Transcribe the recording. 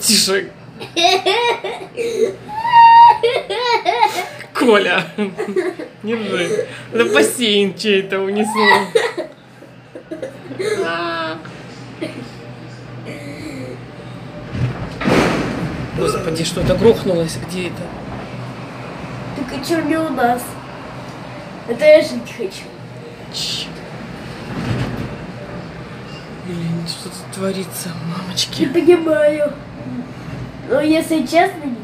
Тише. Коля, держи. Это бассейн чей-то унесло. Господи, что-то грохнулось, где это? Так а что не у нас? Это я жить хочу. Блин, что тут творится, мамочки? Не понимаю. Но если честно...